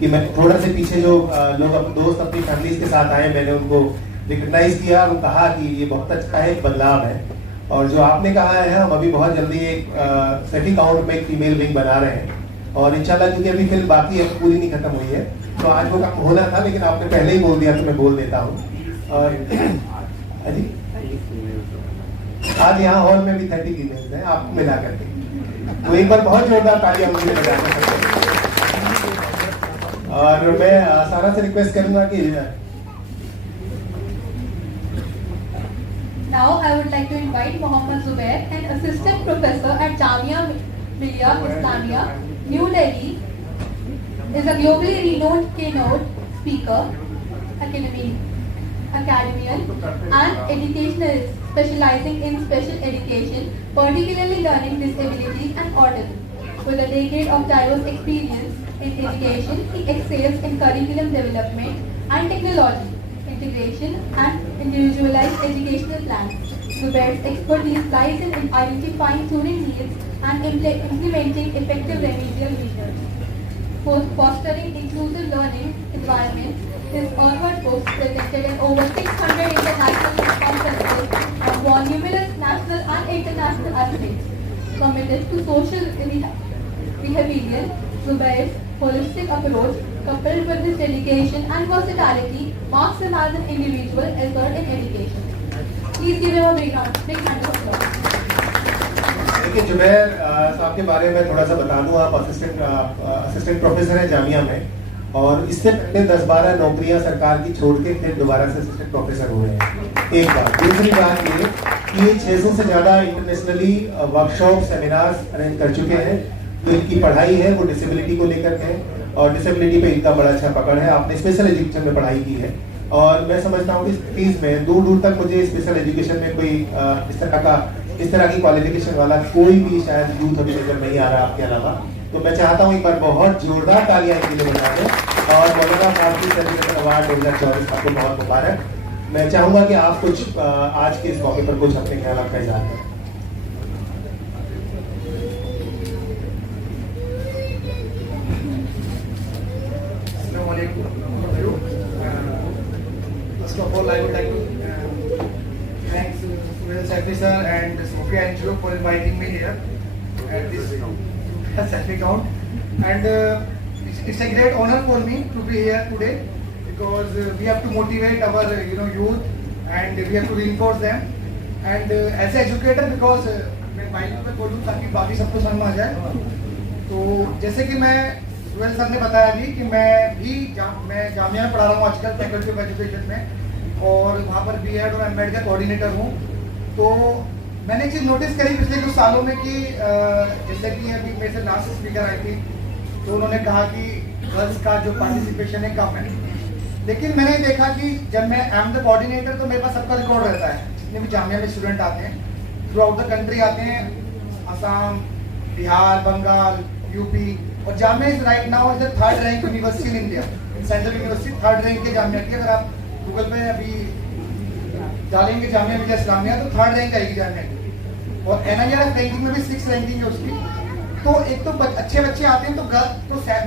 कि मैं थोड़ा से पीछे जो लोग दोस्त अपनी फैमिली के साथ आए, मैंने उनको रिकग्नाइज किया और कहा कि ये बहुत अच्छा है, एक बदलाव है। और जो आपने कहा है, हम अभी बहुत जल्दी एक सेटिंग काउंट में एक फीमेल विंग बना रहे हैं और इंशाल्लाह, क्योंकि अभी फिल्म बाकी है, पूरी नहीं खत्म हुई है, तो आज वो काम होना था, लेकिन आपने पहले ही बोल दिया तो मैं बोल देता हूँ। और अजी आज यहाँ हॉल में भी 30 फीमेल्स हैं, आपको मिला करके, तो एक बार बहुत जोरदार तालियां मुझे बजा सकते हैं। और मैं सारा से रिक्वेस्ट करूंगा कि Now I would like to invite Mohammad Zubair, an assistant professor at Jamia Millia Islamia, New Delhi, is a globally renowned keynote speaker, academician, and educationalist specializing in special education, particularly learning disabilities and autism. With a decade of diverse experience in education, he excels in curriculum development and technology integration and individualized educational plans. Zubair's expertise lies in identifying student needs and implementing effective remedial measures. For fostering inclusive learning environments, his authored books presented in over 600 international conferences and won numerous national and international accolades. Committed to social rehabilitation, Zubair's holistic approach, coupled with his dedication and versatility, marks him as an individual expert in education. Please give him a big hand of applause. देखिए, जुबैर साहब के बारे में थोड़ा सा बता दूं। आप असिस्टेंट प्रोफेसर हैं जामिया में, और इससे पहले 10-12 नौकरियां सरकार की छोड़ के फिर दोबारा से असिस्टेंट प्रोफेसर हुए हैं। एक बात। दूसरी बात ये कि ये 600 से ज़्यादा इंटरनेशनली वर्कशॉप सेमिनार्स अरेंज कर चुके हैं। तो इनकी पढ़ाई है वो डिसेबिलिटी को लेकर है, और डिसेबिलिटी पे इनका बड़ा अच्छा पकड़ है। आपने स्पेशल एजुकेशन में पढ़ाई की है, और मैं समझता हूँ कि फीस में दूर दूर तक मुझे स्पेशल एजुकेशन में कोई इस तरह की क्वालिफिकेशन वाला कोई भी शायद यूथ अभी नजर नहीं आ रहा आपके अलावा। तो मैं चाहता हूँ एक बार बहुत जोरदार तालियां इनके लिए बजा दें। और मौलाना फारूकी सर्टिफिकेट अवार्ड 2024 आपको बहुत मुबारक। मैं चाहूंगा कि आप कुछ आज के इस मौके पर कुछ अपने ख्याल का इजहार करें। First of all, I would like to thank Suhail Saifee sir and Sophia NGO for inviting me here at this Saifee count. And it's a great honor for me to be here today, because we have to motivate our youth, and we have to reinforce them. And as an educator, because मैं mic पे बोलूँ ताकि बाकी सबको समझ में आ जाए, तो जैसे कि मैं सुहेल सर ने बताया अभी कि मैं जामिया में पढ़ा रहा हूँ आजकल फैकल्टी ऑफ एजुकेशन में, और वहाँ पर बीएड और एमएड का कोऑर्डिनेटर हूँ। तो मैंने एक चीज़ नोटिस करी पिछले कुछ सालों में कि जैसे कि अभी मेरे से लास्ट स्पीकर आई थी, तो उन्होंने कहा कि गर्ल्स का जो पार्टिसिपेशन है कम है। लेकिन मैंने देखा कि जब मैं आई एम द कोऑर्डिनेटर, तो मेरे पास सबका रिकॉर्ड रहता है, जितने भी जामिया में स्टूडेंट आते हैं थ्रू आउट द कंट्री आते हैं, असम, बिहार, बंगाल, यूपी। और Jamia is right now is the 3rd rank university in India, central university 3rd rank के जामिया की। अगर आप गूगल पे अभी डालेंगे जामिया मिलिया इस्लामिया, तो 3rd रैंक आएगी जामिया की। और NIRF रैंकिंग में भी 6th रैंकिंग है उसकी। तो एक तो अच्छे बच्चे आते हैं, तो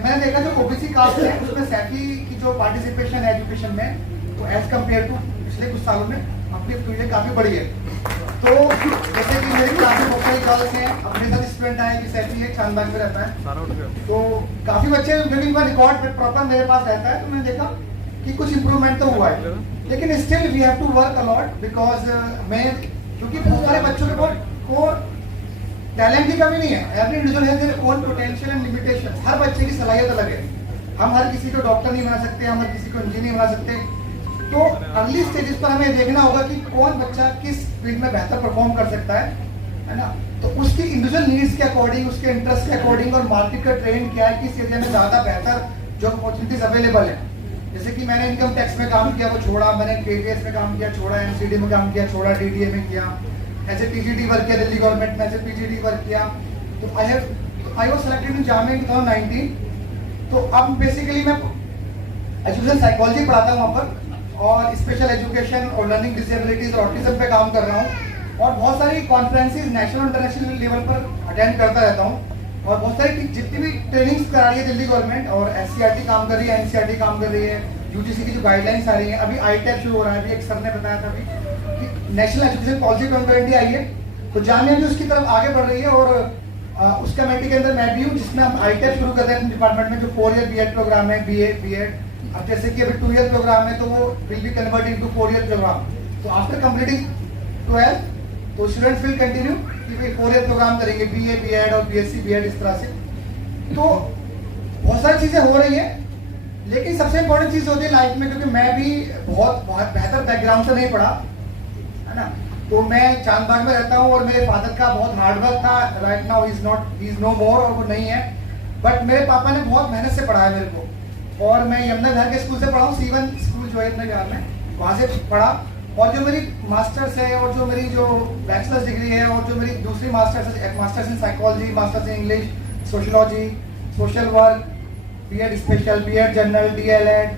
मैंने देखा जो ओबीसी कास्ट है उसमें सैफी की जो पार्टिसिपेशन है एजुकेशन में, तो एज कम्पेयर टू पिछले कुछ सालों में अपनी फील्ड काफी बढ़ी है। तो जैसे कि मेरी क्लास में बहुत सारी गर्ल्स हैं, अपने साथ स्टूडेंट आए कि सैफी एक शानबाग में रहता है, तो काफी बच्चे का रिकॉर्ड प्रॉपर मेरे पास रहता है। तो मैंने देखा कि कुछ इंप्रूवमेंट तो हुआ है, लेकिन still we have to work a lot, because क्योंकि बहुत सारे बच्चों को टैलेंट की कमी नहीं है। Every individual has their own potential and limitation. हर बच्चे की सलाहियत अलग है। हम हर किसी को डॉक्टर नहीं बना सकते, हम हर किसी को इंजीनियर बना सकते। तो अर्ली स्टेजेस पर हमें देखना होगा कि कौन बच्चा किस फील्ड में बेहतर परफॉर्म कर सकता है ना। तो उसकी इंडिविजुअल नीड्स के अकॉर्डिंग, उसके इंटरेस्ट के अकॉर्डिंग, और मार्केट का ट्रेंड क्या है, किस एरिया में ज्यादा बेहतर जो अपॉर्चुनिटीज अवेलेबल है। जैसे कि मैंने इनकम टैक्स में काम किया, वो छोड़ा, मैंने KTS में काम किया, छोड़ा, MCD में काम किया, छोड़ा, DDA में किया, ऐसे PGD वर्क किया, दिल्ली गवर्नमेंट में ऐसे PGD वर्क किया। तो I was selected in Jamia in 2019। तो अब बेसिकली मैं एजुकेशन साइकोलॉजी पढ़ाता हूँ वहाँ पर, और स्पेशल एजुकेशन और लर्निंग डिसेबिलिटीज और ऑटिज्म पे काम कर रहा हूँ, और बहुत सारी कॉन्फ्रेंसेज नेशनल इंटरनेशनल लेवल पर अटेंड करता रहता हूँ। और बहुत सारी जितनी भी ट्रेनिंग्स करा रही है दिल्ली गवर्नमेंट, और एससीईआरटी काम कर रही है, एनसीईआरटी काम कर रही है, यूजीसी की जो गाइडलाइंस आ रही है, अभी आईटेप शुरू हो रहा है। अभी एक सर ने बताया था अभी कि नेशनल एजुकेशन पॉलिसी 2020 आई है, तो जामिया भी उसकी तरफ आगे बढ़ रही है। और उस कमेटी के अंदर मैं भी हूँ, जिसमें हम आईटेप शुरू कर रहे हैं डिपार्टमेंट में, जो 4 ईयर बीएड प्रोग्राम है, बीएड। अब जैसे कि अभी 2 ईयर प्रोग्राम है, तो वो will be converted to 4 year program. तो आफ्टर कंप्लीटिंग 12 तो स्टूडेंट्स विल कंटिन्यू कि भाई 4 ईयर प्रोग्राम करेंगे, बीए, बीएड और बीएससी बीएड, इस तरह से। तो बहुत सारी चीजें हो रही है, लेकिन सबसे इंपॉर्टेंट चीज होती है लाइफ में, क्योंकि मैं भी बहुत बेहतर बैकग्राउंड से नहीं पढ़ा, है ना। तो मैं चांदबाग में रहता हूँ और मेरे फादर का बहुत हार्डवर्क था। Right now he is no more, और वो नहीं है, बट मेरे पापा ने बहुत मेहनत से पढ़ाया मेरे को। और मैं यमुना विहार के स्कूल से पढ़ा हूँ, C1 स्कूल जो है यमुना विहार में, वहाँ से पढ़ा। और जो मेरी मास्टर्स है, और जो मेरी जो बैचलर्स डिग्री है, और जो मेरी दूसरी masters in psychology, masters in English, sociology, social work, BEd special, BEd general, DElEd,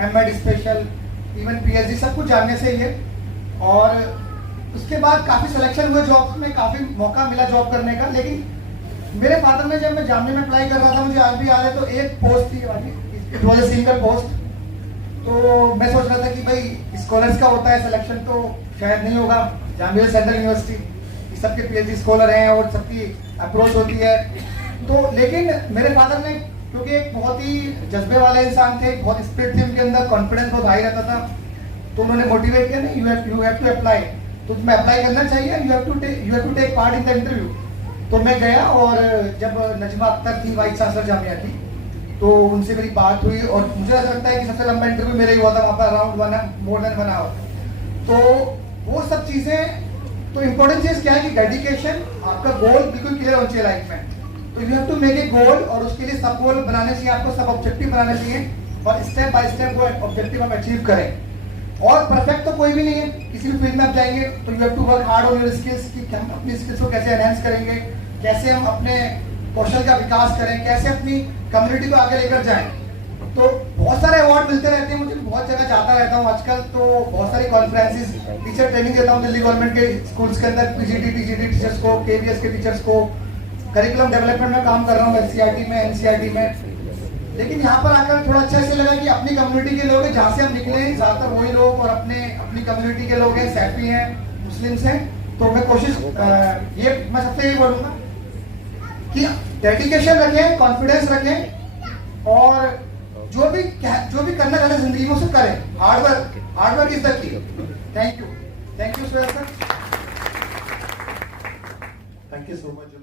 MEd special, even PhD, सब कुछ जानने से ही है। और उसके बाद काफ़ी सिलेक्शन हुए जॉब्स में, काफ़ी मौका मिला जॉब करने का। लेकिन मेरे फादर ने, जब मैं जामिया में अप्लाई कर रहा था, मुझे आज भी याद है, तो एक पोस्ट थी, it was a single post. तो मैं सोच रहा था कि भाई स्कॉलर्स का होता है सिलेक्शन, तो शायद नहीं होगा। जामिया सेंट्रल यूनिवर्सिटी, सबके पीएचडी स्कॉलर हैं और सबकी अप्रोच होती है। तो लेकिन मेरे फादर ने, क्योंकि एक बहुत ही जज्बे वाले इंसान थे, बहुत स्पिरिट थी उनके अंदर, कॉन्फिडेंस बहुत हाई रहता था, तो उन्होंने मोटिवेट किया, नहीं, यू हैव टू अप्लाई, तो तुम्हें अप्लाई करना चाहिए, you have to take part in the interview. तो मैं गया, और जब नजमा अख्तर थी वाइस चांसलर जामिया की, तो उनसे मेरी बात हुई, और मुझे ऐसा लगता है कि सबसे लंबा इंटरव्यू मेरा ही हुआ था वहाँ पर, अराउंड मोर देन 1 आवर। तो वो सब चीज़ें, तो इम्पोर्टेंट चीज़ क्या है कि डेडिकेशन, आपका गोल बिल्कुल क्लियर होना चाहिए लाइफ में। तो you have to make a goal, और उसके लिए सब गोल बनाने चाहिए आपको, सब ऑब्जेक्टिव बनाने चाहिए, और स्टेप बाय स्टेप वो ऑब्जेक्टिव हम अचीव करें। और परफेक्ट तो कोई भी नहीं है, किसी भी फील्ड में आप जाएंगे तो you have to work hard on your skills, कि हम अपनी स्किल्स को कैसे एनहेंस करेंगे, कैसे हम अपने कौशल का विकास करें, कैसे अपनी कम्युनिटी को आगे लेकर जाएं। तो बहुत सारे अवार्ड मिलते रहते हैं, मुझे बहुत जगह जाता रहता हूँ आजकल, तो बहुत सारी कॉन्फ्रेंसेस, टीचर ट्रेनिंग देता हूँ दिल्ली गवर्नमेंट के स्कूल्स के अंदर, पीजीटी टीजीटी टीचर्स को, केवीएस के टीचर्स को, करिकुलम डेवलपमेंट में काम कर रहा हूँ, एससीईआरटी में, एनसीईआरटी में। लेकिन यहाँ पर आकर थोड़ा अच्छा ऐसे लगा कि अपनी कम्युनिटी के लोग हैं, जहाँ से हम निकले हैं ज्यादातर वही लोग, और अपनी कम्युनिटी के लोग हैं, सैफी हैं, मुस्लिम्स हैं। तो मैं कोशिश, ये मैं सबसे यही बोलूँगा कि डेडिकेशन रखें, कॉन्फिडेंस रखें, और जो भी करना चाहते हैं जिंदगी में उसे करें। Hard work is the key. Thank you sir. Thank you so much.